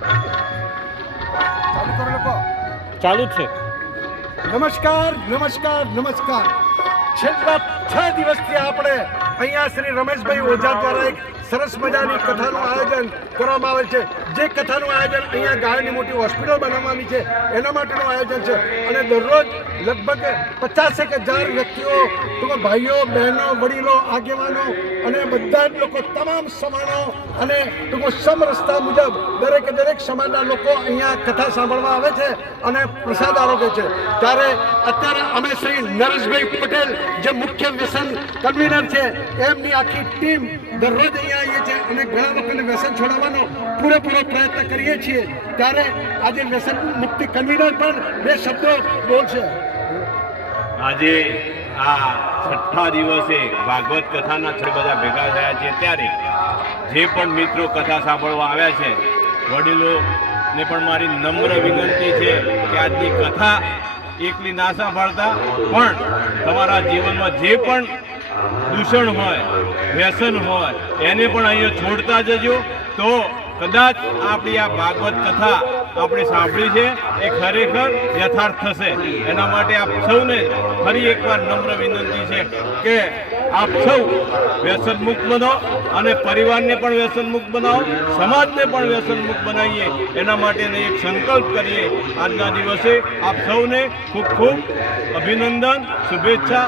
ચાલુ કરો લોકો. ચાલુ જ છે. નમસ્કાર નમસ્કાર નમસ્કાર. છેલ્લા 6 દિવસથી આપણે અહીંયા શ્રી રમેશભાઈ ઓઝા દ્વારા એક સરસ મજાની કથાનું આયોજન કરવામાં આવે છે. જે કથાનું આયોજન અહીંયા ગાયની મોટી હોસ્પિટલ બનાવવાની છે એના માટેનું આયોજન છે. અને દરરોજ લગભગ 50,000 વ્યક્તિઓ, ભાઈઓ બહેનો વડીલો આગેવાનો અને બધા જ લોકો, તમામ સમાનો અને સમરસતા મુજબ દરેક સમાજના લોકો અહીંયા કથા સાંભળવા આવે છે અને પ્રસાદ આરોગે છે. ત્યારે અત્યારે અમે શ્રી નરેશભાઈ પટેલ જે મુખ્ય વ્યસન કન્વીનર છે એમની આખી ટીમ દરરોજ અહીંયા આવીએ છીએ અને ઘણા લોકોને વ્યસન છોડાવવાનો પૂરેપૂરો પ્રયત્ન કરીએ છીએ. ત્યારે આજે વ્યસન મુક્તિ કન્વીનર પણ 2 શબ્દો બોલશે. આજે આ 6ઠ્ઠા દિવસે ભાગવત કથાના બધા ભેગા થયા છે. ત્યારે જે પણ મિત્રો કથા સાંભળવા આવ્યા છે, વડીલોને પણ મારી નમ્ર વિનંતી છે કે આજની કથા એકલી ના સાંભળતા પણ તમારા જીવનમાં જે પણ દૂષણ હોય, વ્યસન હોય, એને પણ અહીંયા છોડતા જજો. તો કદાચ આપણી આ ભાગવત કથા આપણે સાંભળી છે એ ખરેખર યથાર્થ થશે. એના માટે આપ સૌને ફરી એકવાર નમ્ર વિનંતી છે કે આપ સૌ વ્યસનમુક્ત બનો અને પરિવારને પણ વ્યસનમુક્ત બનાવો, સમાજને પણ વ્યસનમુક્ત બનાવીએ. એના માટેનો એક સંકલ્પ કરીએ. આજના દિવસે આપ સૌને ખૂબ ખૂબ અભિનંદન, શુભેચ્છા.